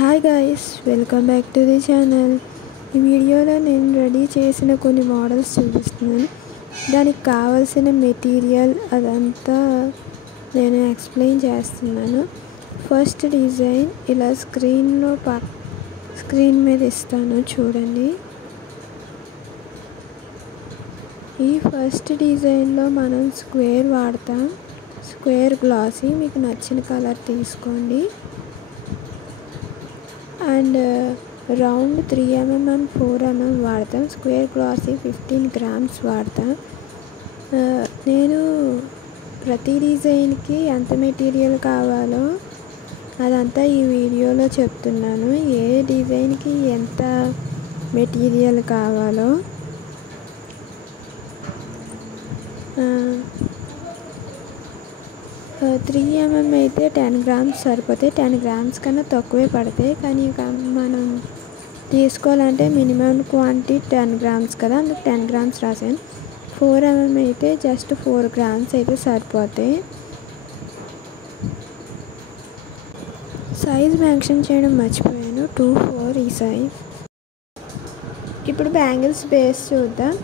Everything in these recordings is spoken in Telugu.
Hi guys, welcome back to the channel. ఈ వీడియోలో నేను రెడీ చేసిన కొన్ని మోడల్స్ చూపిస్తున్నాను. దానికి కావాల్సిన మెటీరియల్ అదంతా నేను ఎక్స్ప్లెయిన్ చేస్తున్నాను. ఫస్ట్ డిజైన్ ఇలా స్క్రీన్ మీద ఇస్తాను చూడండి. ఈ ఫస్ట్ డిజైన్లో మనం స్క్వేర్ వాడతాం. స్క్వేర్ గ్లాసీ, మీకు నచ్చిన కలర్ తీసుకోండి. And round 3mm and 4mm వాడతాం. స్క్వేర్ గ్లాసీ 15 grams వాడతాం. నేను ప్రతి డిజైన్కి ఎంత మెటీరియల్ కావాలో అదంతా ఈ వీడియోలో చెప్తున్నాను. ఏ డిజైన్కి ఎంత మెటీరియల్ కావాలో. 3mm అయితే 10 grams సరిపోతాయి. 10 grams కన్నా తక్కువే పడతాయి. కానీ మనం తీసుకోవాలంటే మినిమం క్వాంటిటీ 10 grams కదా, అందుకు 10 grams రాసాను. 4mm అయితే జస్ట్ 4 grams అయితే సరిపోతాయి. సైజ్ మెన్షన్ చేయడం మర్చిపోయాను, 2/4 ఈ సైజ్. ఇప్పుడు బ్యాంగిల్స్ బేస్ చూద్దాం.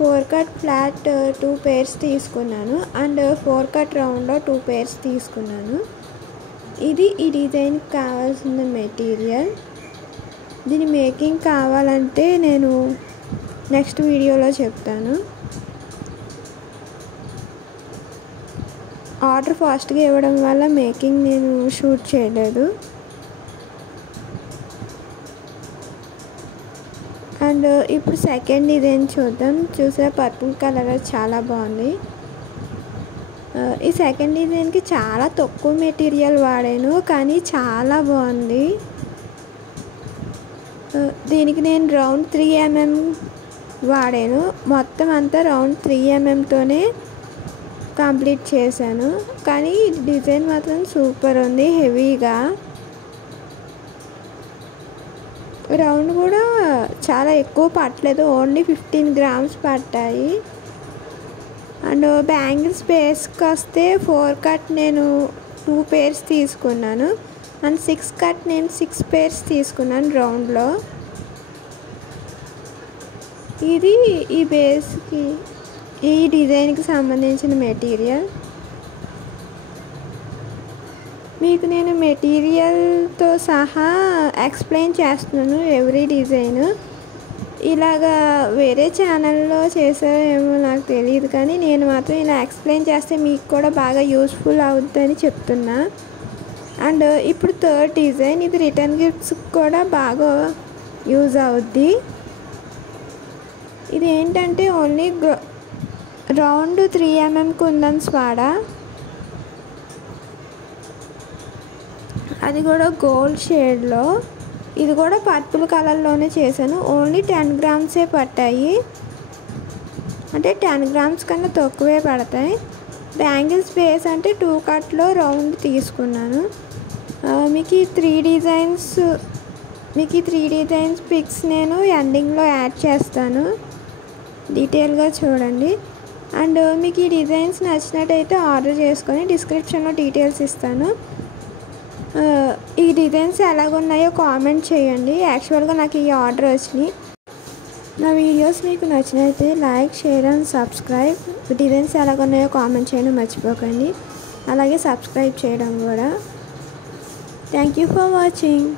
4 కట్ ఫ్లాట్ 2 pairs తీసుకున్నాను అండ్ 4 కట్ రౌండ్లో 2 pairs తీసుకున్నాను. ఇది ఈ డిజైన్కి కావాల్సిన మెటీరియల్. దీని మేకింగ్ కావాలంటే నేను నెక్స్ట్ వీడియోలో చెప్తాను. ఆర్డర్ ఫాస్ట్గా ఇవ్వడం వల్ల మేకింగ్ నేను షూట్ చేయలేదు. అండ్ ఇప్పుడు సెకండ్ డిజైన్ చూద్దాం. చూసారా, పర్పుల్ కలర్ చాలా బాగుంది. ఈ సెకండ్ డిజైన్కి చాలా తక్కువ మెటీరియల్ వాడాను, కానీ చాలా బాగుంది. దీనికి నేను రౌండ్ 3mm వాడాను. మొత్తం అంతా రౌండ్ 3mmతోనే కంప్లీట్ చేశాను. కానీ డిజైన్ మాత్రం సూపర్ ఉంది, హెవీగా. రౌండ్ కూడా చాలా ఎక్కువ పట్టలేదు, ఓన్లీ 15 grams పట్టాయి. అండ్ బ్యాంగిల్స్ బేస్కి వస్తే 4 కట్ నేను 2 pairs తీసుకున్నాను అండ్ 6 కట్ నేను 6 pairs తీసుకున్నాను రౌండ్లో. ఇది ఈ బేస్కి ఈ డిజైన్కి సంబంధించిన మెటీరియల్. మీకు నేను మెటీరియల్తో సహా ఎక్స్ప్లెయిన్ చేస్తున్నాను ఎవ్రీ డిజైన్. ఇలాగా వేరే ఛానల్లో చేసారేమో నాకు తెలియదు, కానీ నేను మాత్రం ఇలా ఎక్స్ప్లెయిన్ చేస్తే మీకు కూడా బాగా యూస్ఫుల్ అవుతుందని చెప్తున్నా. అండ్ ఇప్పుడు థర్డ్ డిజైన్, ఇది రిటర్న్ గిఫ్ట్స్కి కూడా బాగా యూజ్ అవుద్ది. ఇది ఏంటంటే ఓన్లీ రౌండ్ 3mm కుందన్స్ వాడా, అది కూడా గోల్డ్ షేడ్లో. ఇది కూడా పర్పుల్ కలర్లోనే చేశాను. ఓన్లీ 10 grams పట్టాయి, అంటే 10 grams కన్నా తక్కువే పడతాయి. బ్యాంగిల్స్ బేస్ అంటే 2 కట్లో రౌండ్ తీసుకున్నాను. మీకు ఈ 3 డిజైన్స్ పిక్స్ నేను ఎండింగ్లో యాడ్ చేస్తాను, డీటెయిల్గా చూడండి. అండ్ మీకు ఈ డిజైన్స్ నచ్చినట్టయితే ఆర్డర్ చేసుకొని డిస్క్రిప్షన్లో డీటెయిల్స్ ఇస్తాను. ఈ డిజైన్స్ ఎలాగున్నాయో కామెంట్ చేయండి. యాక్చువల్గా నాకు ఈ ఆర్డర్ వచ్చినాయి. నా వీడియోస్ మీకు నచ్చినైతే like, share and subscribe. Designs ఎలాగున్నాయో కామెంట్ చేయడం మర్చిపోకండి, అలాగే సబ్స్క్రైబ్ చేయడం కూడా. Thank you for watching.